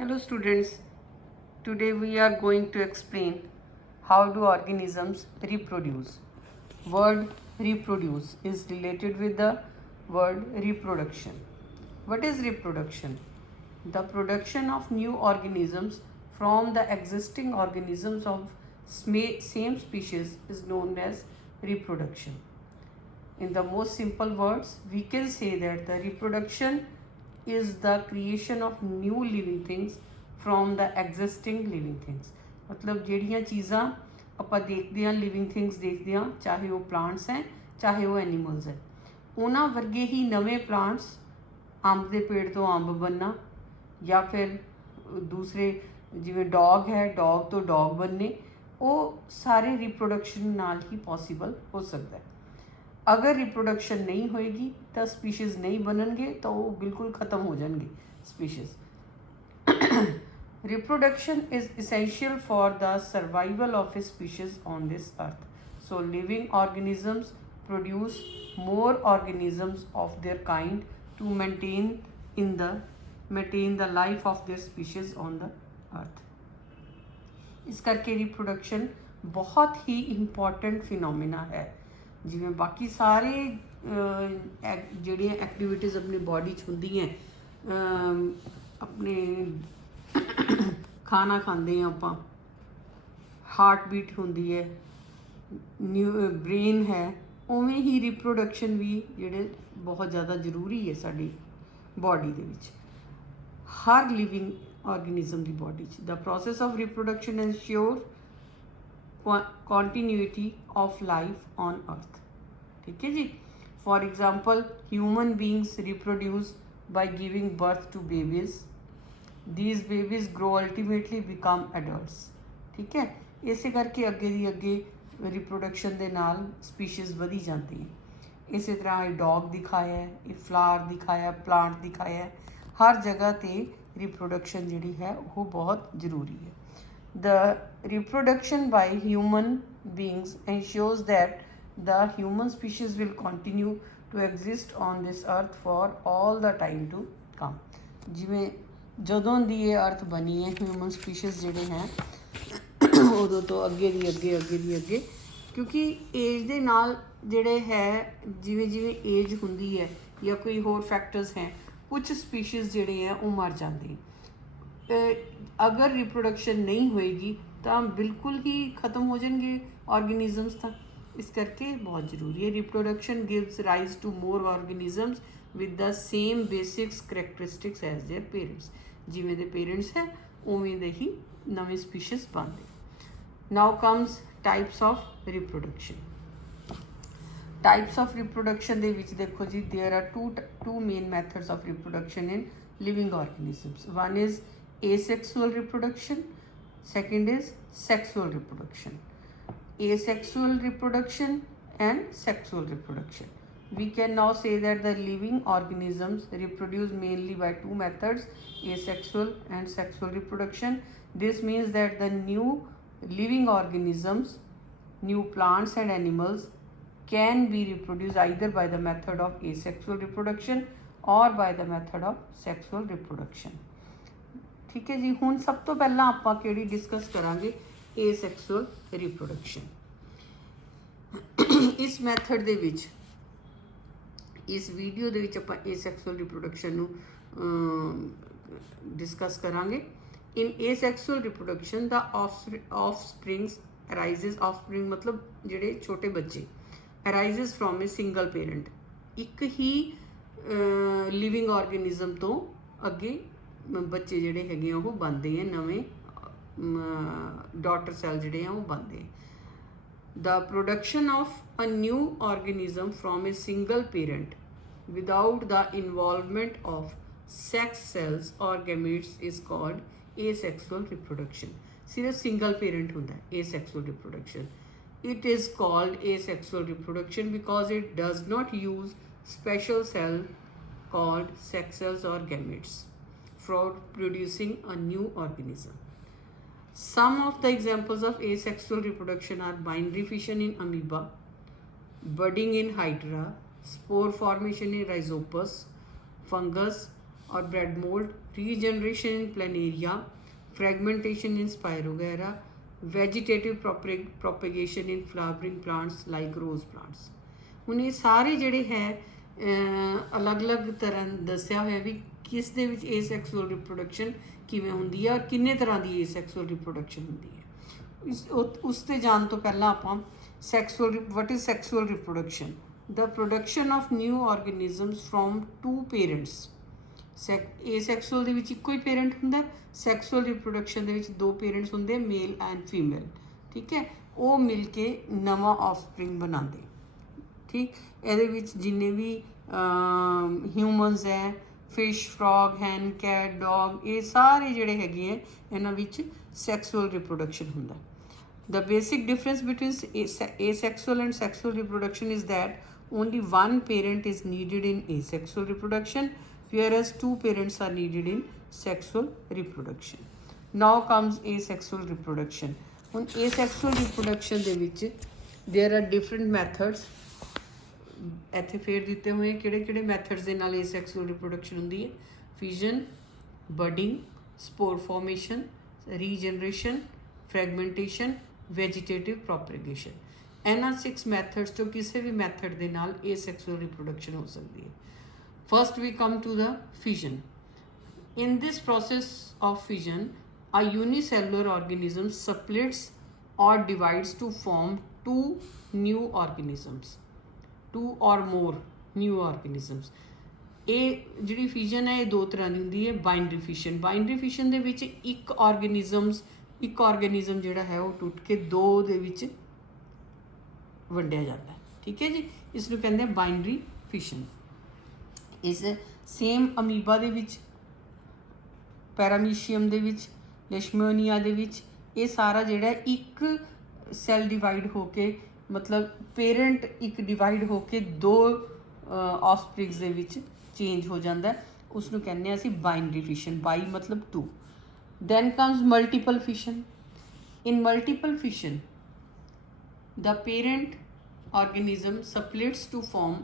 Hello students, today we are going to explain how do organisms reproduce. Word reproduce is related with the word reproduction. What is reproduction? The production of new organisms from the existing organisms of same species is known as reproduction. In the most simple words, we can say that the reproduction is the creation of new living things from the existing living things. मतलब ਜਿਹੜੀਆਂ ਚੀਜ਼ਾਂ ਆਪਾਂ ਦੇਖਦੇ ਹਾਂ living things ਦੇਖਦੇ ਹਾਂ, ਚਾਹੇ ਉਹ ਪਲਾਂਟਸ ਹੈ ਚਾਹੇ ਉਹ ਐਨੀਮਲਸ ਹੈ, ਉਹਨਾਂ ਵਰਗੇ ਹੀ ਨਵੇਂ ਪਲਾਂਟਸ, ਅੰਬ ਦੇ ਪੇੜ ਤੋਂ ਅੰਬ ਬਣਨਾ, ਜਾਂ ਫਿਰ ਦੂਸਰੇ ਜਿਵੇਂ ਡੌਗ ਹੈ ਡੌਗ ਤੋਂ ਡੌਗ ਬਣਨੇ, ਉਹ ਸਾਰੇ ਰਿਪਰੋਡਕਸ਼ਨ ਨਾਲ ਹੀ ਪੋਸੀਬਲ ਹੋ ਸਕਦਾ ਹੈ। अगर रिप्रोडक्शन नहीं होएगी तो स्पीशीज़ नहीं बननगे, तो वो बिल्कुल ख़त्म हो जाएंगे species. Reproduction is essential for the survival of a species on this earth. So living organisms produce more organisms of their kind to maintain the life of their species on the earth. इस करके reproduction बहुत ही important phenomena है। ਜਿਵੇਂ ਬਾਕੀ ਸਾਰੇ ਜਿਹੜੀਆਂ activities ਆਪਣੀ body 'ਚ ਹੁੰਦੀਆਂ, ਆਪਣੇ ਖਾਣਾ ਖਾਂਦੇ ਹਾਂ ਆਪਾਂ, ਹਾਰਟ ਬੀਟ ਹੁੰਦੀ ਹੈ, ਬ੍ਰੇਨ ਹੈ, ਉਵੇਂ ਹੀ ਰਿਪਰੋਡਕਸ਼ਨ ਵੀ ਜਿਹੜੇ ਬਹੁਤ ਜ਼ਿਆਦਾ ਜ਼ਰੂਰੀ ਹੈ ਸਾਡੀ ਬੋਡੀ ਦੇ ਵਿੱਚ, ਹਰ ਲਿਵਿੰਗ ਆਰਗੇਨਿਜ਼ਮ ਦੀ ਬੋਡੀ 'ਚ। ਦਾ process of reproduction ensure continuity of life on earth. ठीक है जी। For example, human beings reproduce by giving birth to babies. These babies grow ultimately become adults. ठीक है, इसे करके अगे दी अगे रिप्रोडक्शन दे नाल स्पीशीज़ वधी जाती है। इसी तरह ये डॉग दिखाया है, ये फ्लावर दिखाया, प्लांट दिखाया है, हर जगह ते रिप्रोडक्शन जिहड़ी है वो बहुत ज़रूरी है। The reproduction by human beings ensures that the human species will continue to exist on this earth for all the time to come. ਜਿਵੇਂ ਜਦੋਂ ਦੀ ਇਹ ਅਰਥ ਬਣੀ ਹੈ, ਹਿਊਮਨ ਸਪੀਸ਼ੀਜ਼ ਜਿਹੜੇ ਹੈ ਉਦੋਂ ਤੋਂ ਅੱਗੇ ਦੀ ਅੱਗੇ, ਕਿਉਂਕਿ ਏਜ ਦੇ ਨਾਲ ਜਿਹੜੇ ਹੈ, ਜਿਵੇਂ ਜਿਵੇਂ ਏਜ ਹੁੰਦੀ ਹੈ ਜਾਂ ਕੋਈ ਹੋਰ ਫੈਕਟਰਸ ਹੈ, ਕੁਝ ਸਪੀਸ਼ੀਜ਼ ਜਿਹੜੇ ਹੈ ਉਹ ਮਰ ਜਾਂਦੇ। अगर रिप्रोडक्शन नहीं होएगी तो बिल्कुल ही ख़त्म हो जाएंगे ऑर्गेनिजम्स। था इस करके बहुत ज़रूरी है। Reproduction gives rise to more organisms with the same basics characteristics as their parents. जिमें दे पेरेंट्स है उवें दे ही नवे स्पीशीज़ बनते। Now comes types of reproduction. Types of reproduction दे विच देखो जी, there are two main methods of reproduction in living organisms. One is asexual reproduction, second is sexual reproduction. Asexual reproduction and sexual reproduction. We can now say that the living organisms reproduce mainly by two methods, asexual and sexual reproduction. This means that the new living organisms, new plants and animals can be reproduced either by the method of asexual reproduction or by the method of sexual reproduction. ठीक है जी। हुण सब तो पहला आपां किहड़ी discuss करांगे, एसैक्सुअल reproduction. इस method दे विच, इस वीडियो दे विच आपां एसैक्सुअल रिप्रोडक्शन नूं डिस्कस करांगे। In asexual reproduction the offsprings arises, offspring मतलब जिहड़े छोटे बच्चे, arises from a single parent, एक ही लिविंग ऑर्गेनिज्म तो अगे बच्चे ਜਿਹੜੇ ਹੈਗੇ ਆ ਉਹ ਬਣਦੇ ਆ, ਨਵੇਂ ਡਾਟਰ ਸੈੱਲ ਜਿਹੜੇ ਆ ਉਹ ਬਣਦੇ ਆ। The production of a new organism from a single parent without the involvement of sex cells or gametes is called asexual reproduction. ਸਿਰਫ ਸਿੰਗਲ ਪੇਰੈਂਟ ਹੁੰਦਾ ਹੈ asexual reproduction. It is called asexual reproduction because it does not use special cell called sex cells or gametes for producing a new organism. Some of the examples of asexual reproduction are binary fission in amoeba, budding in hydra, spore formation in rhizopus, fungus, और bread mould, regeneration in planaria, fragmentation in spirogyra, vegetative propagation in flowering plants like rose plants. ਹੁਣ ਇਹ ਸਾਰੇ ਜਿਹੜੇ ਹੈ ਅਲੱਗ-ਅਲੱਗ ਤਰ੍ਹਾਂ ਦੱਸਿਆ ਹੋਇਆ ਵੀ ਕਿਸ ਦੇ ਵਿੱਚ ਏਸੈਕਸੁਅਲ ਰਿਪਰੋਡਕਸ਼ਨ ਕਿਵੇਂ ਹੁੰਦੀ ਹੈ ਔਰ ਕਿੰਨੇ ਤਰ੍ਹਾਂ ਦੀ ਏਸੈਕਸੁਅਲ ਰਿਪਰੋਡਕਸ਼ਨ ਹੁੰਦੀ ਹੈ। ਉਸ 'ਤੇ ਜਾਣ ਤੋਂ ਪਹਿਲਾਂ ਆਪਾਂ what is sexual reproduction? The production of new organisms from two parents. Asexual ਦੇ ਵਿੱਚ ਇੱਕੋ ਹੀ ਪੇਰੈਂਟ ਹੁੰਦਾ, ਸੈਕਸੁਅਲ ਰਿਪਰੋਡਕਸ਼ਨ ਦੇ ਵਿੱਚ ਦੋ ਪੇਰੈਂਟਸ ਹੁੰਦੇ, ਮੇਲ ਐਂਡ ਫੀਮੇਲ, ਠੀਕ ਹੈ। ਉਹ ਮਿਲ ਕੇ ਨਵਾਂ ਆਫਸਪ੍ਰਿੰਗ ਬਣਾਉਂਦੇ, ਠੀਕ। ਇਹਦੇ ਵਿੱਚ ਜਿੰਨੇ ਵੀ ਹਿਊਮਨਸ ਹੈ, ਫਿਸ਼, ਫਰੋਗ, ਹੈਨ, ਕੈਟ, ਡੌਗ, ਇਹ ਸਾਰੇ ਜਿਹੜੇ ਹੈਗੇ ਹੈ ਇਹਨਾਂ ਵਿੱਚ ਸੈਕਸੁਅਲ ਰਿਪਰੋਡਕਸ਼ਨ ਹੁੰਦਾ। The basic difference between asexual and sexual reproduction is that only one parent is needed in asexual reproduction, whereas two parents are needed in sexual reproduction. Now comes asexual reproduction. On asexual reproduction ਦੇ ਵਿੱਚ there are different methods. ਇੱਥੇ ਫੇਰ ਦਿੱਤੇ ਹੋਏ ਕਿਹੜੇ methods ਦੇ ਨਾਲ asexual reproduction ਹੁੰਦੀ ਹੈ। ਫਿਜ਼ਨ, ਬਡਿੰਗ, ਸਪੋਰ ਫਾਰਮੇਸ਼ਨ, ਰੀਜਨਰੇਸ਼ਨ, ਫਰੈਗਮੈਂਟੇਸ਼ਨ, ਵੈਜੀਟੇਟਿਵ ਪ੍ਰੋਪੇਗੇਸ਼ਨ। ਇਹਨਾਂ 6 ਮੈਥਡਸ ਤੋਂ ਕਿਸੇ ਵੀ ਮੈਥਡ ਦੇ ਨਾਲ asexual reproduction ਹੋ ਸਕਦੀ ਹੈ। First we come to the fission. In this process of fission, a unicellular organism splits or divides to form two new organisms, two or more new organisms. ਇਹ ਜਿਹੜੀ ਫਿਜ਼ਨ ਹੈ ਇਹ ਦੋ ਤਰ੍ਹਾਂ ਦੀ ਹੁੰਦੀ ਹੈ। ਬਾਈਨਰੀ ਫਿਸ਼ਨ, ਬਾਈਨਰੀ ਫਿਸ਼ਨ ਦੇ ਵਿੱਚ ਇੱਕ ਆਰਗੇਨਿਜ਼ਮ ਜਿਹੜਾ ਹੈ ਉਹ ਟੁੱਟ ਕੇ ਦੋ ਦੇ ਵਿੱਚ ਵੰਡਿਆ ਜਾਂਦਾ ਹੈ, ਠੀਕ ਹੈ ਜੀ। ਇਸ ਨੂੰ ਕਹਿੰਦੇ ਆ ਬਾਈਨਰੀ ਫਿਸ਼ਨ। ਇਸ ਸੇਮ ਅਮੀਬਾ ਦੇ ਵਿੱਚ, ਪੈਰਾਮੀਸ਼ੀਅਮ ਦੇ ਵਿੱਚ, ਲੈਸ਼ਮੀਨੀਆ ਦੇ ਵਿੱਚ ਇਹ ਸਾਰਾ ਜਿਹੜਾ ਇੱਕ ਸੈੱਲ ਡਿਵਾਈਡ ਹੋ ਕੇ, ਮਤਲਬ ਪੇਰੈਂਟ ਇੱਕ ਡਿਵਾਈਡ ਹੋ ਕੇ ਦੋ ਆਫਸਪ੍ਰਿੰਗਸ ਦੇ ਵਿੱਚ ਚੇਂਜ ਹੋ ਜਾਂਦਾ, ਉਸ ਨੂੰ ਕਹਿੰਦੇ ਆ ਅਸੀਂ ਬਾਈਨਰੀ ਫਿਸ਼ਨ। ਬਾਈ ਮਤਲਬ to. Then comes multiple fission. In multiple fission, the parent organism splits to form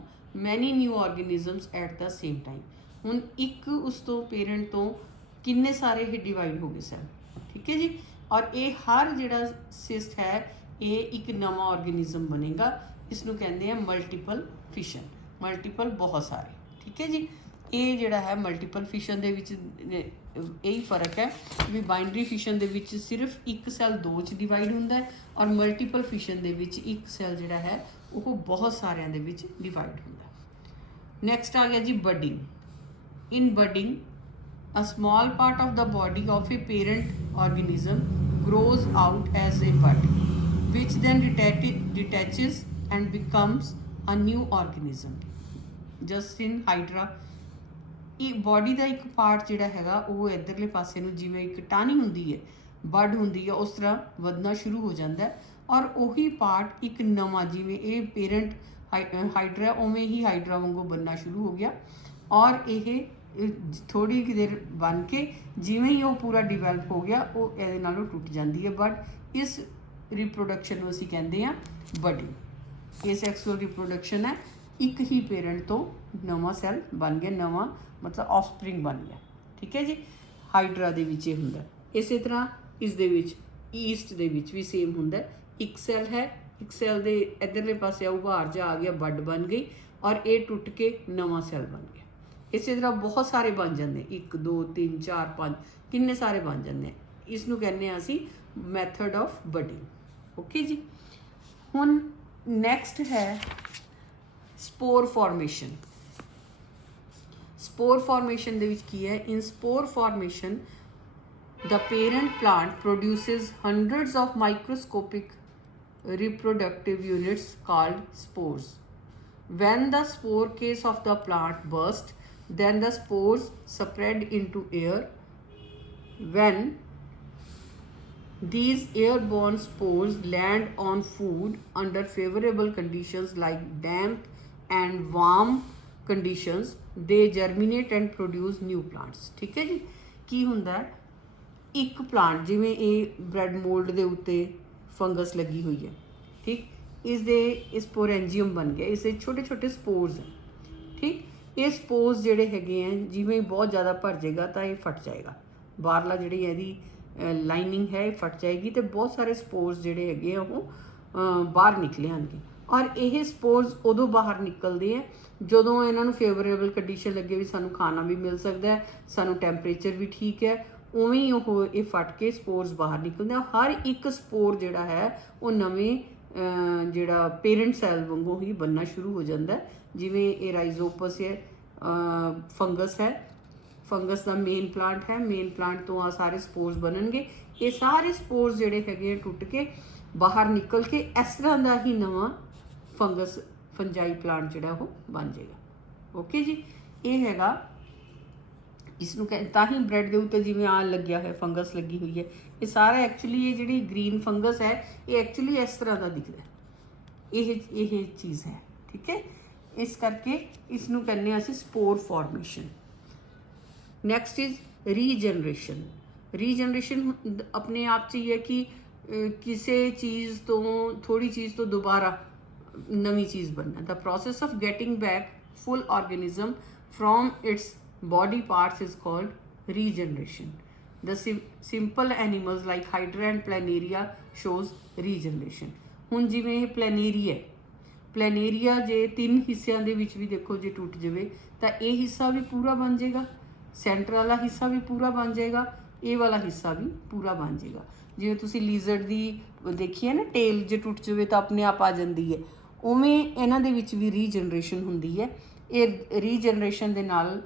many new organisms at the same time. ਹੁਣ ਇੱਕ ਉਸ ਤੋਂ ਪੇਰੈਂਟ ਤੋਂ ਕਿੰਨੇ ਸਾਰੇ ਇਹ ਡਿਵਾਈਡ ਹੋ ਗਏ ਸੈੱਲ, ਠੀਕ ਹੈ ਜੀ। ਔਰ ਇਹ ਹਰ ਜਿਹੜਾ ਸਿਸਟ ਹੈ ਇਹ ਇੱਕ ਨਵਾਂ ਆਰਗੇਨਿਜ਼ਮ ਬਣੇਗਾ, ਇਸ ਨੂੰ ਕਹਿੰਦੇ ਆ ਮਲਟੀਪਲ ਫਿਸ਼ਨ। ਮਲਟੀਪਲ ਬਹੁਤ ਸਾਰੇ, ਠੀਕ ਹੈ ਜੀ। ਇਹ ਜਿਹੜਾ ਹੈ ਮਲਟੀਪਲ ਫਿਸ਼ਨ ਦੇ ਵਿੱਚ ਇਹੀ ਫਰਕ ਹੈ ਵੀ ਬਾਈਨਰੀ ਫਿਸ਼ਨ ਦੇ ਵਿੱਚ ਸਿਰਫ ਇੱਕ ਸੈੱਲ ਦੋ 'ਚ ਡਿਵਾਈਡ ਹੁੰਦਾ ਹੈ ਔਰ ਮਲਟੀਪਲ ਫਿਸ਼ਨ ਦੇ ਵਿੱਚ ਇੱਕ ਸੈੱਲ ਜਿਹੜਾ ਹੈ ਉਹ ਬਹੁਤ ਸਾਰਿਆਂ ਦੇ ਵਿੱਚ ਡਿਵਾਈਡ ਹੁੰਦਾ। ਨੈਕਸਟ ਆ ਗਿਆ ਜੀ budding. In budding, a small part of the body of a parent organism grows out as a bud, which then detaches and becomes a new organism. Just in Hydra, ਇਹ body ਦਾ ਇੱਕ part ਜਿਹੜਾ ਹੈਗਾ ਉਹ ਇੱਧਰਲੇ ਪਾਸੇ ਨੂੰ ਜਿਵੇਂ ਇੱਕ ਟਾਹਣੀ ਹੁੰਦੀ ਹੈ, ਬਡ ਹੁੰਦੀ ਹੈ, ਉਸ ਤਰ੍ਹਾਂ ਵਧਣਾ ਸ਼ੁਰੂ ਹੋ ਜਾਂਦਾ ਔਰ ਉਹੀ ਪਾਰਟ ਇੱਕ ਨਵਾਂ, ਜਿਵੇਂ ਇਹ ਪੇਰੈਂਟ ਹਾਈਡਰਾ ਉਵੇਂ ਹੀ ਹਾਈਡਰਾ ਵਾਂਗੂ ਬਣਨਾ ਸ਼ੁਰੂ ਹੋ ਗਿਆ ਔਰ ਇਹ ਥੋੜ੍ਹੀ ਕੁ ਦੇਰ ਬਣ ਕੇ ਜਿਵੇਂ ਹੀ ਉਹ ਪੂਰਾ ਡਿਵੈਲਪ ਹੋ ਗਿਆ ਉਹ ਇਹਦੇ ਨਾਲੋਂ ਟੁੱਟ ਜਾਂਦੀ ਹੈ। ਬਟ ਇਸ ਰਿਪਰੋਡਕਸ਼ਨ ਨੂੰ ਅਸੀਂ ਕਹਿੰਦੇ ਹਾਂ ਬਡਿੰਗ। ਇਹ ਸੈਕਸੁਅਲ ਰਿਪਰੋਡਕਸ਼ਨ ਹੈ, ਇੱਕ ਹੀ ਪੇਰੈਂਟ ਤੋਂ ਨਵਾਂ ਸੈੱਲ ਬਣ ਗਿਆ, ਨਵਾਂ ਮਤਲਬ ਆਫਸਪ੍ਰਿੰਗ ਬਣ ਗਿਆ, ਠੀਕ ਹੈ ਜੀ। ਹਾਈਡਰਾ ਦੇ ਵਿੱਚ ਇਹ ਹੁੰਦਾ। ਇਸੇ ਤਰ੍ਹਾਂ ਇਸ ਦੇ ਵਿੱਚ ਈਸਟ ਦੇ ਵਿੱਚ ਵੀ ਸੇਮ ਹੁੰਦਾ। ਇੱਕ ਸੈੱਲ ਹੈ, ਇੱਕ ਸੈੱਲ ਦੇ ਇੱਧਰਲੇ ਪਾਸੇ ਉਭਾਰ ਜਾ ਆ ਗਿਆ, ਬੱਡ ਬਣ ਗਈ ਔਰ ਇਹ ਟੁੱਟ ਕੇ ਨਵਾਂ ਸੈੱਲ ਬਣ ਗਿਆ। ਇਸੇ ਤਰ੍ਹਾਂ ਬਹੁਤ ਸਾਰੇ ਬਣ ਜਾਂਦੇ, 1 2 3 4 5 ਕਿੰਨੇ ਸਾਰੇ ਬਣ ਜਾਂਦੇ। ਇਸ ਨੂੰ ਕਹਿੰਦੇ ਹਾਂ ਅਸੀਂ ਮੈਥਡ ਆਫ ਬਡਿੰਗ, ਓਕੇ ਜੀ। ਹੁਣ ਨੈਕਸਟ ਹੈ ਸਪੋਰ ਫਾਰਮੇਸ਼ਨ। ਸਪੋਰ ਫਾਰਮੇਸ਼ਨ ਦੇ ਵਿੱਚ ਕੀ ਹੈ? ਇਨ ਸਪੋਰ formation the parent plant produces hundreds of microscopic reproductive units called spores. When the spore case of the plant bursts, then the spores spread into air. When these airborne spores land on food under favorable conditions like damp and warm conditions, they germinate and produce new plants. ठीक है जी। की हुंदा है ਇੱਕ plant, ਜਿਵੇਂ ਇਹ bread mould ਦੇ ਉੱਤੇ ਫੰਗਸ ਲੱਗੀ ਹੋਈ ਹੈ, ਠੀਕ, ਇਸ ਦੇ ਸਪੋਰੈਂਜੀਅਮ ਬਣ ਗਿਆ, ਇਸੇ ਛੋਟੇ ਛੋਟੇ ਸਪੋਰਸ ਹੈ, ਠੀਕ। ਇਹ ਸਪੋਰਸ ਜਿਹੜੇ ਹੈਗੇ ਆ ਜਿਵੇਂ ਬਹੁਤ ਜ਼ਿਆਦਾ ਭਰ ਜਾਏਗਾ ਤਾਂ ਇਹ ਫਟ ਜਾਏਗਾ, ਬਾਹਰਲਾ ਜਿਹੜੀ ਇਹਦੀ ਲਾਈਨਿੰਗ ਹੈ ਇਹ ਫਟ ਜਾਏਗੀ ਤੇ ਬਹੁਤ ਸਾਰੇ ਸਪੋਰਸ ਜਿਹੜੇ ਹੈਗੇ ਆ ਉਹ ਬਾਹਰ ਨਿਕਲੇ ਆਣਗੇ। ਔਰ ਇਹ ਸਪੋਰਸ ਉਦੋਂ ਬਾਹਰ ਨਿਕਲਦੇ ਆ ਜਦੋਂ ਇਹਨਾਂ ਨੂੰ ਫੇਵਰੇਬਲ ਕੰਡੀਸ਼ਨ ਲੱਗੇ ਵੀ ਸਾਨੂੰ ਖਾਣਾ ਵੀ ਮਿਲ ਸਕਦਾ ਹੈ, ਸਾਨੂੰ ਟੈਂਪਰੇਚਰ ਵੀ ਠੀਕ ਹੈ, ਉਵੇਂ ਹੀ ਉਹ ਇਹ ਫਟ ਕੇ ਸਪੋਰਸ ਬਾਹਰ ਨਿਕਲਦੇ ਆ। ਹਰ ਇੱਕ ਸਪੋਰ ਜਿਹੜਾ ਹੈ ਉਹ ਨਵੇਂ ਜਿਹੜਾ ਪੇਰੈਂਟ ਸੈੱਲ ਵਾਂਗੂ ਹੀ ਬਣਨਾ ਸ਼ੁਰੂ ਹੋ ਜਾਂਦਾ। ਜਿਵੇਂ ਇਹ ਰਾਈਜ਼ੋਪਸ ਹੈ, ਫੰਗਸ ਹੈ, ਫੰਗਸ ਦਾ ਮੇਨ ਪਲਾਂਟ ਹੈ, ਮੇਨ ਪਲਾਂਟ ਤੋਂ ਆ ਸਾਰੇ ਸਪੋਰਸ ਬਣਨਗੇ। ਇਹ ਸਾਰੇ ਸਪੋਰਸ ਜਿਹੜੇ ਹੈਗੇ ਟੁੱਟ ਕੇ ਬਾਹਰ ਨਿਕਲ ਕੇ ਇਸ ਤਰ੍ਹਾਂ ਦਾ ਹੀ ਨਵਾਂ ਫੰਜਾਈ ਪਲਾਂਟ ਜਿਹੜਾ ਉਹ ਬਣ ਜਾਏਗਾ। ਓਕੇ ਜੀ, ਇਹ ਹੈਗਾ ਇਸ ਨੂੰ ਤਾਂ ਹੀ ਬ੍ਰੈਡ ਦੇ ਉੱਤੇ ਜਿਵੇਂ ਆ ਲੱਗਿਆ ਹੋਇਆ ਫੰਗਸ ਲੱਗੀ ਹੋਈ ਹੈ, ਇਹ ਸਾਰਾ ਐਕਚੁਅਲੀ ਇਹ ਜਿਹੜੀ ਗ੍ਰੀਨ ਫੰਗਸ ਹੈ ਇਹ ਐਕਚੁਅਲੀ ਇਸ ਤਰ੍ਹਾਂ ਦਾ ਦਿਖਦਾ, ਇਹ ਚੀਜ਼ ਹੈ। ਠੀਕ ਹੈ, ਇਸ ਕਰਕੇ ਇਸ ਨੂੰ ਕਹਿੰਦੇ ਹਾਂ ਅਸੀਂ spore formation. Next is regeneration. Regeneration ਆਪਣੇ ਆਪ 'ਚ ਹੀ ਹੈ ਕਿ ਕਿਸੇ ਚੀਜ਼ ਤੋਂ ਥੋੜੀ ਚੀਜ਼ ਤੋਂ ਦੁਬਾਰਾ ਨਵੀਂ ਚੀਜ਼ ਬਣਨਾ। ਦ process of getting back full organism from its body parts is called regeneration. The simple animals like hydra and planaria shows regeneration. ਹੁਣ ਜਿਵੇਂ ਇਹ ਪਲੈਨੇਰੀਆ ਜੇ 3 ਹਿੱਸਿਆਂ ਦੇ ਵਿੱਚ ਵੀ ਦੇਖੋ ਜੇ ਟੁੱਟ ਜਾਵੇ ਤਾਂ ਇਹ ਹਿੱਸਾ ਵੀ ਪੂਰਾ ਬਣ ਜਾਏਗਾ, ਸੈਂਟਰ ਵਾਲਾ ਹਿੱਸਾ ਵੀ ਪੂਰਾ ਬਣ ਜਾਏਗਾ, ਇਹ ਵਾਲਾ ਹਿੱਸਾ ਵੀ ਪੂਰਾ ਬਣ ਜਾਏਗਾ। ਜਿਵੇਂ ਤੁਸੀਂ ਲੀਜ਼ਰਡ ਦੀ ਦੇਖੀਏ ਨਾ, ਟੇਲ ਜੇ ਟੁੱਟ ਜਾਵੇ ਤਾਂ ਆਪਣੇ ਆਪ ਆ ਜਾਂਦੀ ਹੈ, ਉਵੇਂ ਇਹਨਾਂ ਦੇ ਵਿੱਚ ਵੀ ਰੀਜਨਰੇਸ਼ਨ ਹੁੰਦੀ ਹੈ। ਇਹ ਰੀਜਨਰੇਸ਼ਨ ਦੇ ਨਾਲ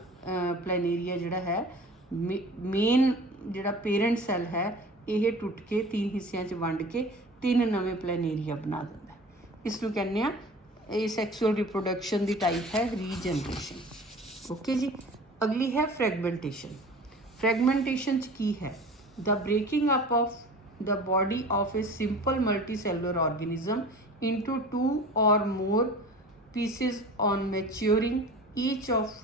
ਪਲੈਨੇਰੀਆ ਜਿਹੜਾ ਹੈ ਮੇਨ ਜਿਹੜਾ ਪੇਰੈਂਟ ਸੈੱਲ ਹੈ ਇਹ ਟੁੱਟ ਕੇ 3 ਹਿੱਸਿਆਂ 'ਚ ਵੰਡ ਕੇ 3 ਨਵੇਂ ਪਲੈਨੇਰੀਆ ਬਣਾ ਦਿੰਦਾ। ਇਸ ਨੂੰ ਕਹਿੰਦੇ ਆ ਇਹ ਸੈਕਸ਼ੂਅਲ ਰਿਪਰੋਡਕਸ਼ਨ ਦੀ ਟਾਈਪ ਹੈ ਰੀਜਨਰੇਸ਼ਨ। ਓਕੇ ਜੀ, ਅਗਲੀ ਹੈ ਫ੍ਰੈਗਮੈਂਟੇਸ਼ਨ। ਫ੍ਰੈਗਮੈਂਟੇਸ਼ਨ 'ਚ ਕੀ ਹੈ? The breaking up of the body of a simple multicellular organism into 2 or more pieces on maturing, each of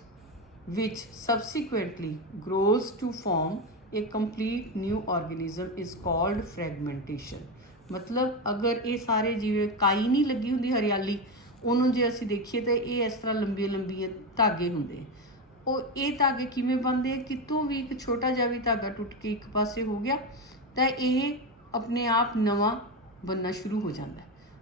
which subsequently grows to form a complete new organism is called fragmentation. मतलब अगर ये सारे जिवें काई नहीं लगी हुंदी हरियाली, ਉਹਨੂੰ ਜੇ ਅਸੀਂ ਦੇਖੀਏ ਤਾਂ ਇਹ ਇਸ ਤਰ੍ਹਾਂ ਲੰਬੀਆਂ ਲੰਬੀਆਂ ਧਾਗੇ ਹੁੰਦੇ। ਉਹ ਇਹ ਧਾਗੇ ਕਿਵੇਂ ਬਣਦੇ? ਕਿਤੋਂ ਵੀ ਇੱਕ ਛੋਟਾ ਜਿਹਾ ਵੀ ਧਾਗਾ ਟੁੱਟ ਕੇ ਇੱਕ ਪਾਸੇ ਹੋ ਗਿਆ ਤਾਂ ਇਹ ਆਪਣੇ ਆਪ ਨਵਾਂ ਬਣਨਾ ਸ਼ੁਰੂ ਹੋ ਜਾਂਦਾ।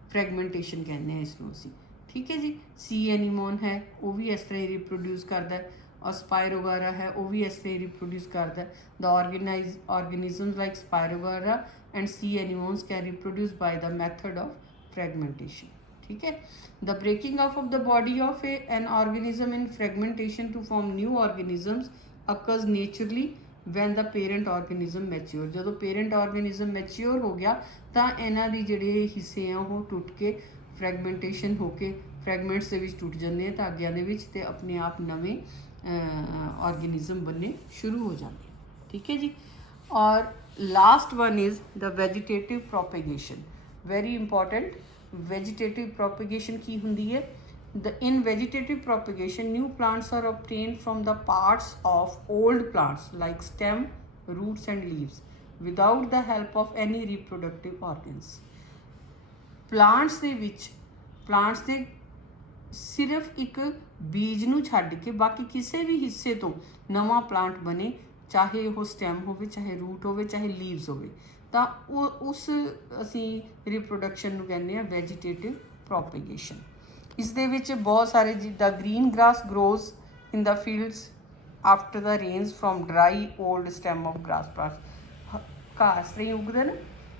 ਫ੍ਰੈਗਮੈਂਟੇਸ਼ਨ ਕਹਿੰਦੇ ਆ ਇਸ ਨੂੰ ਅਸੀਂ। ਠੀਕ ਹੈ ਜੀ, ਸੀ ਐਨੀਮੋਨ ਹੈ ਉਹ ਵੀ ਇਸ ਤਰ੍ਹਾਂ ਹੀ ਰਿਪਰੋਡਿਊਸ ਕਰਦਾ, ਔਰ ਸਪਾਇਰੋਗਾਰਾ ਹੈ ਉਹ ਵੀ ਇਸ ਤਰ੍ਹਾਂ ਹੀ ਰਿਪਰੋਡਿਊਸ ਕਰਦਾ। ਦ organisms like Spirogara and sea anemones can reproduce by the method of fragmentation. ठीक है, the breaking off of the body of an organism in fragmentation to form new organisms occurs naturally when the parent organism mature. ਜਦੋਂ parent organism mature ਹੋ ਗਿਆ ਤਾਂ ਇਹਨਾਂ ਦੀ ਜਿਹੜੇ ਹਿੱਸੇ ਆ ਉਹ ਟੁੱਟ ਕੇ ਫ੍ਰੈਗਮੈਂਟੇਸ਼ਨ ਹੋ ਕੇ ਫ੍ਰੈਗਮੈਂਟਸ ਦੇ ਵਿੱਚ ਟੁੱਟ ਜਾਂਦੇ ਆ ਧਾਗਿਆਂ ਦੇ ਵਿੱਚ ਤੇ ਆਪਣੇ ਆਪ ਨਵੇਂ ਆਰਗੇਨਿਜ਼ਮ ਬਣਨੇ ਸ਼ੁਰੂ ਹੋ ਜਾਂਦੇ। ਠੀਕ ਹੈ ਜੀ, ਔਰ last one is the vegetative propagation. Very important. Vegetative propagation ਕੀ ਹੁੰਦੀ ਹੈ? In vegetative propagation, new plants are obtained from the parts of old plants like stem, roots and leaves without the help of any reproductive organs. Plants ਦੇ ਵਿੱਚ plants ਦੇ ਸਿਰਫ ਇੱਕ ਬੀਜ ਨੂੰ ਛੱਡ ਕੇ ਬਾਕੀ ਕਿਸੇ ਵੀ ਹਿੱਸੇ ਤੋਂ ਨਵਾਂ ਪਲਾਂਟ ਬਣੇ, ਚਾਹੇ ਉਹ ਸਟੈਮ ਹੋਵੇ, ਚਾਹੇ ਰੂਟ ਹੋਵੇ, ਚਾਹੇ ਲੀਵਸ ਹੋਵੇ, ਤਾਂ ਉਹ ਉਸ ਅਸੀਂ ਰਿਪਰੋਡਕਸ਼ਨ ਨੂੰ ਕਹਿੰਦੇ ਆ ਵੈਜੀਟੇਟਿਵ ਪ੍ਰੋਪੇਗੇਸ਼ਨ। ਇਸ ਦੇ ਵਿੱਚ ਬਹੁਤ ਸਾਰੇ ਜਿੱਦਾਂ green grass grows in the fields after the rains from dry old stem of grass plants. ਘਾਹ ਇਸ ਤਰ੍ਹਾਂ ਹੀ ਉੱਗਦਾ ਨਾ,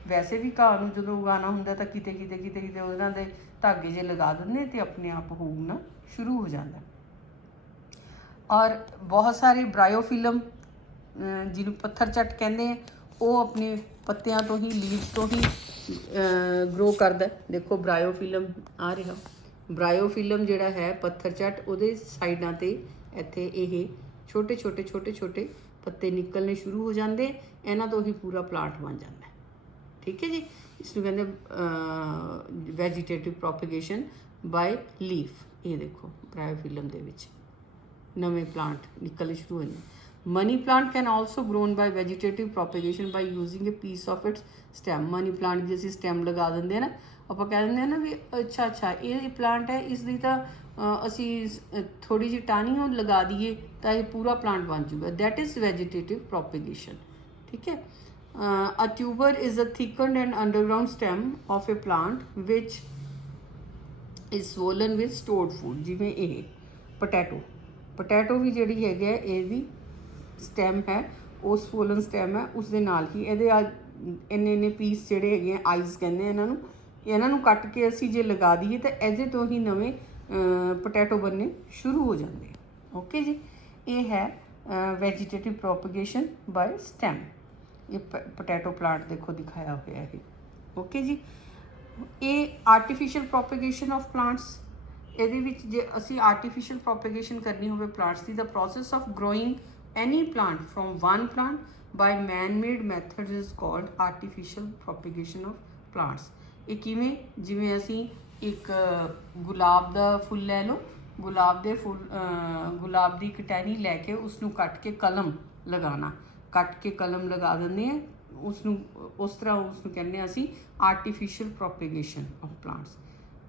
ਵੈਸੇ ਵੀ ਘਾਹ ਨੂੰ ਜਦੋਂ ਉਗਾਉਣਾ ਹੁੰਦਾ ਤਾਂ ਕਿਤੇ ਉਹਨਾਂ ਦੇ ਧਾਗੇ ਜੇ ਲਗਾ ਦਿੰਦੇ ਤੇ ਆਪਣੇ ਆਪ ਉੱਗਣਾ ਸ਼ੁਰੂ ਹੋ ਜਾਂਦਾ। ਔਰ ਬਹੁਤ ਸਾਰੇ ਬ੍ਰਾਇਓਫਿਲਮ ਜਿਹਨੂੰ ਪੱਥਰ ਚੱਟ ਕਹਿੰਦੇ ਆ, ਉਹ ਆਪਣੇ ਪੱਤਿਆਂ ਤੋਂ ਹੀ ਲੀਵਸ ਤੋਂ ਹੀ ਗਰੋ ਕਰਦਾ। ਦੇਖੋ ਬ੍ਰਾਇਓਫਿਲਮ ਆ ਰਿਹਾ, ਬ੍ਰਾਇਓਫਿਲਮ ਜਿਹੜਾ ਹੈ ਪੱਥਰ ਚੱਟ, ਉਹਦੇ ਸਾਈਡਾਂ 'ਤੇ ਇੱਥੇ ਇਹ ਛੋਟੇ ਪੱਤੇ ਨਿਕਲਣੇ ਸ਼ੁਰੂ ਹੋ ਜਾਂਦੇ, ਇਹਨਾਂ ਤੋਂ ਹੀ ਪੂਰਾ ਪਲਾਂਟ ਬਣ ਜਾਂਦਾ। ਠੀਕ ਹੈ ਜੀ, ਇਸ ਨੂੰ ਕਹਿੰਦੇ ਵੈਜੀਟੇਟਿਵ ਪ੍ਰੋਪੇਗੇਸ਼ਨ ਬਾਈ ਲੀਫ। ਇਹ ਦੇਖੋ ਬ੍ਰਾਇਓਫਿਲਮ ਦੇ ਵਿੱਚ ਨਵੇਂ ਪਲਾਂਟ ਨਿਕਲਣੇ ਸ਼ੁਰੂ ਹੋ ਜਾਂਦੇ। Money plant can also grown by vegetative propagation by using a piece of its stem. Money plant ਜੇ ਅਸੀਂ ਸਟੈਮ ਲਗਾ ਦਿੰਦੇ ਆ ਨਾ, ਆਪਾਂ ਕਹਿ ਦਿੰਦੇ ਆ ਨਾ ਵੀ ਅੱਛਾ ਇਹ ਪਲਾਂਟ ਹੈ, ਇਸ ਦੀ ਤਾਂ ਅਸੀਂ ਥੋੜੀ ਜਿਹੀ ਟਾਹਣੀ ਉਹ ਲਗਾ ਦਈਏ ਤਾਂ ਇਹ ਪੂਰਾ ਪਲਾਂਟ ਬਣ ਜੂਗਾ। That is vegetative propagation. ਠੀਕ ਹੈ। A tuber is a thickened and underground stem of a plant which is swollen with stored food। ਜਿਵੇਂ ਇਹ ਪੋਟੈਟੋ ਵੀ ਜਿਹੜੀ ਹੈਗੀ ਹੈ ਇਹ ਵੀ ਸਟੈਮ ਹੈ, ਉਹ ਸਵੋਲਨ ਸਟੈਮ ਹੈ, ਉਸ ਦੇ ਨਾਲ ਹੀ ਇਹਦੇ ਇੰਨੇ ਪੀਸ ਜਿਹੜੇ ਹੈਗੇ ਆ, ਆਈਜ਼ ਕਹਿੰਦੇ ਇਹਨਾਂ ਨੂੰ ਕੱਟ ਕੇ ਅਸੀਂ ਜੇ ਲਗਾ ਦਈਏ ਤਾਂ ਇਹਦੇ ਤੋਂ ਹੀ ਨਵੇਂ ਪੋਟੈਟੋ ਬਣਨੇ ਸ਼ੁਰੂ ਹੋ ਜਾਂਦੇ। ਓਕੇ ਜੀ, ਇਹ ਹੈ ਵੈਜੀਟੇਟਿਵ ਪ੍ਰੋਪੇਗੇਸ਼ਨ ਬਾਏ ਸਟੈਮ। ਇਹ ਪੋਟੈਟੋ ਪਲਾਂਟ ਦੇਖੋ ਦਿਖਾਇਆ ਹੋਇਆ ਹੈ। ਓਕੇ ਜੀ, ਇਹ ਆਰਟੀਫਿਸ਼ੀਅਲ ਪ੍ਰੋਪੇਗੇਸ਼ਨ ਆਫ ਪਲਾਂਟਸ। ਇਹਦੇ ਵਿੱਚ ਜੇ ਅਸੀਂ ਆਰਟੀਫਿਸ਼ੀਅਲ ਪ੍ਰੋਪੇਗੇਸ਼ਨ ਕਰਨੀ ਹੋਵੇ ਪਲਾਂਟਸ ਦੀ, ਦਾ process of growing any plant from one plant by man-made methods is called artificial propagation of plants। ਇਹ ਕਿਵੇਂ? ਜਿਵੇਂ ਅਸੀਂ ਇੱਕ ਗੁਲਾਬ ਦਾ ਫੁੱਲ ਲੈ ਲਓ, ਗੁਲਾਬ ਦੀ ਇੱਕ ਟਹਿਣੀ ਲੈ ਕੇ ਉਸਨੂੰ ਕੱਟ ਕੇ ਕਲਮ ਲਗਾਉਣਾ, ਕੱਟ ਕੇ ਕਲਮ ਲਗਾ ਦਿੰਦੇ ਹਾਂ ਉਸਨੂੰ, ਉਸ ਤਰ੍ਹਾਂ ਉਸਨੂੰ ਕਹਿੰਦੇ ਹਾਂ ਅਸੀਂ ਆਰਟੀਫਿਸ਼ੀਅਲ ਪ੍ਰੋਪੇਗੇਸ਼ਨ ਆਫ ਪਲਾਂਟਸ।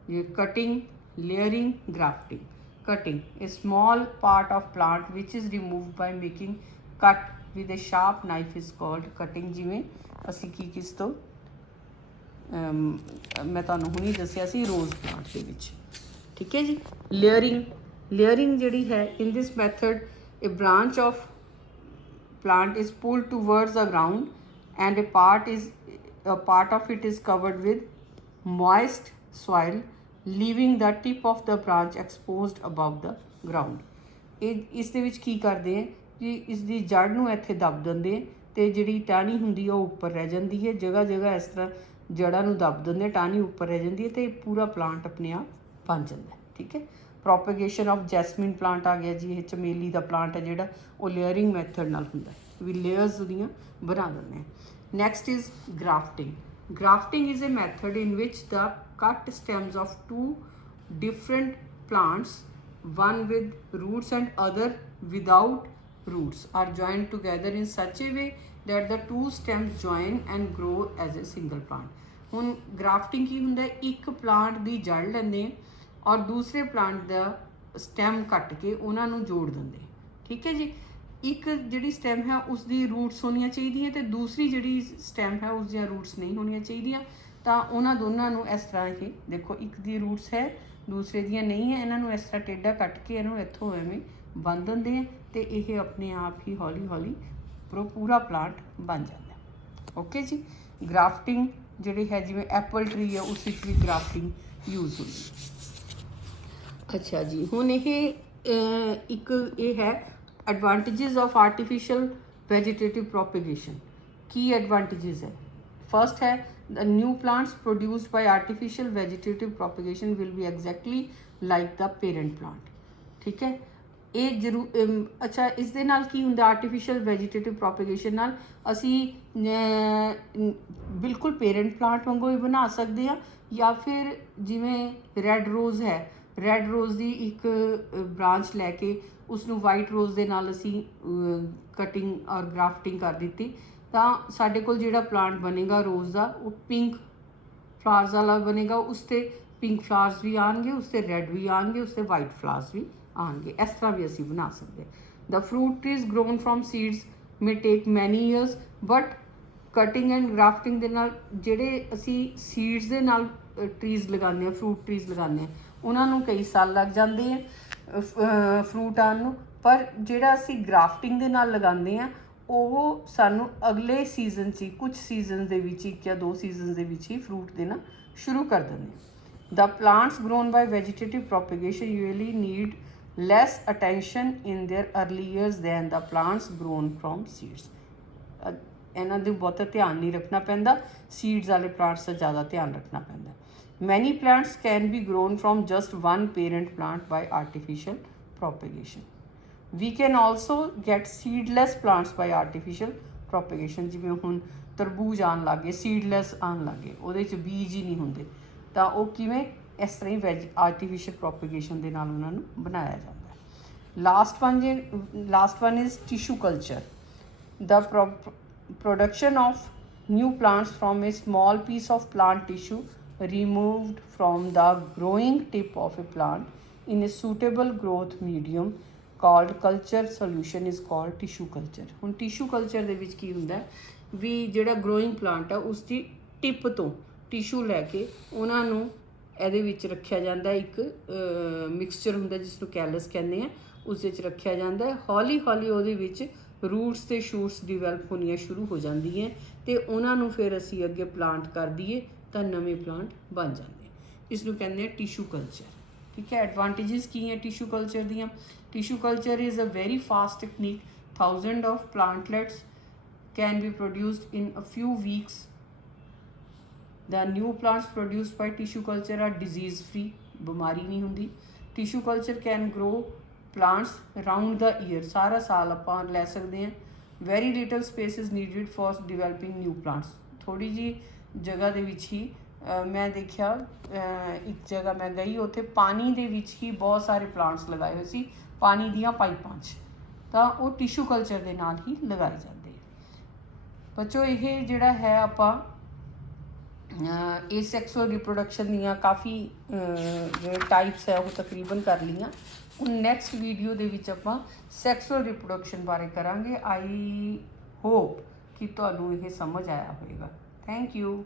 ਜਿਵੇਂ cutting, layering, grafting. Cutting, a small part of plant which is removed by making cut with a sharp knife is called cutting। ਜਿਵੇਂ ਅਸੀਂ ਕਿਸ ਤੋਂ ਮੈਂ ਤੁਹਾਨੂੰ ਹੁਣੀ ਦੱਸਿਆ ਸੀ ਰੋਜ਼ ਪਲਾਂਟ ਦੇ ਵਿੱਚ। ਠੀਕ ਹੈ ਜੀ। ਲੇਅਰਿੰਗ ਜਿਹੜੀ ਹੈ, in this method a branch of plant is pulled towards the ground and a part of it is covered with moist soil, leaving the tip of the branch exposed above the ground। ਇਸ ਦੇ ਵਿੱਚ ਕੀ ਕਰਦੇ ਹੈ ਕਿ ਇਸ ਦੀ ਜੜ ਨੂੰ ਇੱਥੇ ਦੱਬ ਦਿੰਦੇ ਅਤੇ ਜਿਹੜੀ ਟਾਹਣੀ ਹੁੰਦੀ ਹੈ ਉਹ ਉੱਪਰ ਰਹਿ ਜਾਂਦੀ ਹੈ। ਜਗ੍ਹਾ ਇਸ ਤਰ੍ਹਾਂ ਜੜ੍ਹਾਂ ਨੂੰ ਦੱਬ ਦਿੰਦੇ, ਟਾਹਣੀ ਉੱਪਰ ਰਹਿ ਜਾਂਦੀ ਹੈ ਅਤੇ ਪੂਰਾ ਪਲਾਂਟ ਆਪਣੇ ਆਪ ਬਣ ਜਾਂਦਾ। ਠੀਕ ਹੈ। ਪ੍ਰੋਪੇਗੇਸ਼ਨ ਆਫ ਜੈਸਮੀਨ ਪਲਾਂਟ ਆ ਗਿਆ ਜੀ, ਇਹ ਚਮੇਲੀ ਦਾ ਪਲਾਂਟ ਹੈ ਜਿਹੜਾ, ਉਹ ਲੇਅਰਿੰਗ ਮੈਥਡ ਨਾਲ ਹੁੰਦਾ, ਵੀ ਲੇਅਰਸ ਉਹਦੀਆਂ ਬਣਾ ਦਿੰਦੇ ਹਾਂ। Next is grafting. Grafting is a method in which the cut stems of two different plants, one with roots and other without roots, are joined together in such a way that the two stems join and grow as a single plant। ਹੁਣ grafting ਕੀ ਹੁੰਦਾ ਹੈ? ਇੱਕ plant ਦੀ ਜੜ ਲੈਂਦੇ ਔਰ ਦੂਸਰੇ plant ਦਾ stem ਕੱਟ ਕੇ ਉਹਨਾਂ ਨੂੰ ਜੋੜ ਦਿੰਦੇ। ਠੀਕ ਹੈ ਜੀ। ਇੱਕ ਜਿਹੜੀ ਸਟੈਮ ਹੈ ਉਸ ਦੀ ਰੂਟਸ ਹੋਣੀਆਂ ਚਾਹੀਦੀਆਂ ਅਤੇ ਦੂਸਰੀ ਜਿਹੜੀ ਸਟੈਮ ਹੈ ਉਸ ਦੀਆਂ ਰੂਟਸ ਨਹੀਂ ਹੋਣੀਆਂ ਚਾਹੀਦੀਆਂ। ਤਾਂ ਉਹਨਾਂ ਦੋਨਾਂ ਨੂੰ ਇਸ ਤਰ੍ਹਾਂ ਇਹ ਦੇਖੋ, ਇੱਕ ਦੀ ਰੂਟਸ ਹੈ ਦੂਸਰੇ ਦੀਆਂ ਨਹੀਂ ਹੈ, ਇਹਨਾਂ ਨੂੰ ਇਸ ਤਰ੍ਹਾਂ ਟੇਢਾ ਕੱਟ ਕੇ ਇਹਨੂੰ ਇੱਥੋਂ ਐਵੇਂ ਬੰਨ੍ਹ ਦਿੰਦੇ ਆ ਅਤੇ ਇਹ ਆਪਣੇ ਆਪ ਹੀ ਹੌਲੀ ਹੌਲੀ ਪੂਰਾ ਪਲਾਂਟ ਬਣ ਜਾਂਦਾ। ਓਕੇ ਜੀ। ਗ੍ਰਾਫਟਿੰਗ ਜਿਹੜੀ ਹੈ, ਜਿਵੇਂ ਐਪਲ ਟਰੀ ਹੈ ਉਸ ਵਿੱਚ ਵੀ ਗ੍ਰਾਫਟਿੰਗ ਯੂਜ਼ ਹੁੰਦੀ। ਅੱਛਾ ਜੀ, ਹੁਣ ਇਹ ਇੱਕ ਇਹ ਹੈ advantages of artificial vegetative propagation। key advantages है, first है the new plants produced by artificial vegetative propagation will be exactly like the parent plant। ठीक है। ਇਹ ਜ਼ਰੂਰ ਅੱਛਾ, ਇਸ ਦੇ ਨਾਲ ਕੀ ਹੁੰਦਾ? ਆਰਟੀਫਿਸ਼ੀਅਲ ਵੈਜੀਟੇਟਿਵ ਪ੍ਰੋਪੇਗੇਸ਼ਨ ਨਾਲ ਅਸੀਂ ਬਿਲਕੁਲ ਪੇਰੈਂਟ ਪਲਾਂਟ ਵਾਂਗੂ ਹੀ ਬਣਾ ਸਕਦੇ ਹਾਂ, ਜਾਂ ਫਿਰ ਜਿਵੇਂ ਰੈੱਡ ਰੋਜ਼ ਹੈ, ਰੈੱਡ ਰੋਜ਼ ਦੀ ਇੱਕ ਬ੍ਰਾਂਚ ਲੈ ਕੇ ਉਸਨੂੰ ਵਾਈਟ ਰੋਜ਼ ਦੇ ਨਾਲ ਅਸੀਂ ਕਟਿੰਗ ਔਰ ਗ੍ਰਾਫਟਿੰਗ ਕਰ ਦਿੱਤੀ ਤਾਂ ਸਾਡੇ ਕੋਲ ਜਿਹੜਾ ਪਲਾਂਟ ਬਣੇਗਾ ਰੋਜ਼ ਦਾ, ਉਹ ਪਿੰਕ ਫਲਾਵਰਸ ਵਾਲਾ ਬਣੇਗਾ। ਉਸ 'ਤੇ ਪਿੰਕ ਫਲਾਵਰਸ ਵੀ ਆਉਣਗੇ, ਉਸ 'ਤੇ ਰੈੱਡ ਵੀ ਆਉਣਗੇ, ਉਸ 'ਤੇ ਵਾਈਟ ਫਲਾਵਰਸ ਵੀ ਆਉਣਗੇ। ਇਸ ਤਰ੍ਹਾਂ ਵੀ ਅਸੀਂ ਬਣਾ ਸਕਦੇ ਹਾਂ। The fruit trees grown from seeds may take many years, but cutting and grafting ਦੇ ਨਾਲ ਜਿਹੜੇ ਅਸੀਂ ਸੀਡਸ ਦੇ ਨਾਲ ਟਰੀਜ਼ ਲਗਾਉਂਦੇ ਹਾਂ, ਫਰੂਟ ਟਰੀਜ਼ ਲਗਾਉਂਦੇ ਹਾਂ, ਉਹਨਾਂ ਨੂੰ ਕਈ ਸਾਲ ਲੱਗ ਜਾਂਦੇ ਹੈ ਫਰੂਟ ਆਉਣ ਨੂੰ। ਪਰ ਜਿਹੜਾ ਅਸੀਂ ਗ੍ਰਾਫਟਿੰਗ ਦੇ ਨਾਲ ਲਗਾਉਂਦੇ ਹਾਂ ਉਹ ਸਾਨੂੰ ਅਗਲੇ ਸੀਜ਼ਨ 'ਚ ਹੀ, ਕੁਝ ਸੀਜ਼ਨ ਦੇ ਵਿੱਚ, 1 ਜਾਂ 2 ਸੀਜ਼ਨ ਦੇ ਵਿੱਚ ਹੀ ਫਰੂਟ ਦੇਣਾ ਸ਼ੁਰੂ ਕਰ ਦਿੰਦੇ। The plants grown by vegetative propagation usually need less attention in their early years than the plants grown from seeds. ਇਹਨਾਂ ਦੇ ਬਹੁਤਾ ਧਿਆਨ ਨਹੀਂ ਰੱਖਣਾ ਪੈਂਦਾ, ਸੀਡਸ ਵਾਲੇ ਪਲਾਂਟਸ ਦਾ ਜ਼ਿਆਦਾ ਧਿਆਨ ਰੱਖਣਾ ਪੈਂਦਾ। Many plants can be grown from just one parent plant by artificial propagation। We can also get seedless plants by artificial propagation। ਜਿਵੇਂ ਹੁਣ ਤਰਬੂਜ ਆਉਣ ਲੱਗ ਗਏ, ਸੀਡਲੈਸ ਆਉਣ ਲੱਗ ਗਏ, ਉਹਦੇ 'ਚ ਬੀਜ ਹੀ ਨਹੀਂ ਹੁੰਦੇ, ਤਾਂ ਉਹ ਕਿਵੇਂ? ਇਸ ਤਰ੍ਹਾਂ ਹੀ ਆਰਟੀਫਿਸ਼ੀਅਲ ਪ੍ਰੋਪੇਗੇਸ਼ਨ ਦੇ ਨਾਲ ਉਹਨਾਂ ਨੂੰ ਬਣਾਇਆ ਜਾਂਦਾ ਹੈ। Last one is tissue culture. The production of new plants from a small piece of plant tissue removed from the growing tip of a plant in a suitable growth medium called culture solution is called tissue culture। ਹੁਣ tissue culture ਦੇ ਵਿੱਚ ਕੀ ਹੁੰਦਾ ਵੀ ਜਿਹੜਾ growing plant ਆ ਉਸ ਦੀ tip ਤੋਂ tissue ਲੈ ਕੇ ਉਹਨਾਂ ਨੂੰ ਇਹਦੇ ਵਿੱਚ ਰੱਖਿਆ ਜਾਂਦਾ, ਇੱਕ ਮਿਕਸਚਰ ਹੁੰਦਾ ਜਿਸ ਨੂੰ ਕੈਲਸ ਕਹਿੰਦੇ ਆ, ਉਸ ਵਿੱਚ ਰੱਖਿਆ ਜਾਂਦਾ। ਹੌਲੀ ਹੌਲੀ ਉਹਦੇ ਵਿੱਚ ਰੂਟਸ ਤੇ ਸ਼ੂਟਸ ਡਿਵੈਲਪ ਹੋਣੀਆਂ ਸ਼ੁਰੂ ਹੋ ਜਾਂਦੀਆਂ ਤੇ ਉਹਨਾਂ ਨੂੰ ਫਿਰ ਅਸੀਂ ਅੱਗੇ ਪਲਾਂਟ ਕਰ ਦਈਏ ਤਾਂ ਨਵੇਂ ਪਲਾਂਟ ਬਣ ਜਾਂਦੇ। ਇਸ ਨੂੰ ਕਹਿੰਦੇ ਆ ਟਿਸ਼ੂ ਕਲਚਰ। ਠੀਕ ਹੈ। ਐਡਵਾਂਟੇजेस ਕੀ ਹੈ ਟਿਸ਼ੂ ਕਲਚਰ ਦੀਆਂ? Tissue culture is a very fast technique. Thousand of plantlets can be produced in a few weeks. The new plants produced by tissue culture are disease free, ਬਿਮਾਰੀ ਨਹੀਂ ਹੁੰਦੀ। Tissue culture can grow plants round the year, ਸਾਰਾ ਸਾਲ ਆਪਾਂ ਲੈ ਸਕਦੇ ਹਾਂ। Very little space is needed for developing new plants। ਥੋੜੀ ਜੀ ਜਗ੍ਹਾ ਦੇ ਵਿੱਚ ਹੀ ਮੈਂ ਦੇਖਿਆ, ਇੱਕ ਜਗ੍ਹਾ ਮੈਂ ਗਈ, ਉੱਥੇ ਪਾਣੀ ਦੇ ਵਿੱਚ ਹੀ ਬਹੁਤ ਸਾਰੇ ਪਲਾਂਟਸ ਲਗਾਏ ਹੋਏ ਸੀ, ਪਾਣੀ ਦੀਆਂ ਪਾਈਪਾਂ 'ਚ, ਤਾਂ ਉਹ ਟਿਸ਼ੂ ਕਲਚਰ ਦੇ ਨਾਲ ਹੀ ਲਗਾਏ ਜਾਂਦੇ। ਬੱਚੋ ਇਹ ਜਿਹੜਾ ਹੈ ਆਪਾਂ ਇਹ ਸੈਕਸੁਅਲ ਰਿਪਰੋਡਕਸ਼ਨ ਦੀਆਂ ਕਾਫੀ ਜਿਹੜੇ ਟਾਈਪਸ ਹੈ ਉਹ ਤਕਰੀਬਨ ਕਰ ਲਈਆਂ। ਹੁਣ ਨੈਕਸਟ ਵੀਡੀਓ ਦੇ ਵਿੱਚ ਆਪਾਂ ਸੈਕਸੁਅਲ ਰਿਪਰੋਡਕਸ਼ਨ ਬਾਰੇ ਕਰਾਂਗੇ। ਆਈ ਹੋਪ ਕਿ ਤੁਹਾਨੂੰ ਇਹ ਸਮਝ ਆਇਆ ਹੋਵੇਗਾ। Thank you.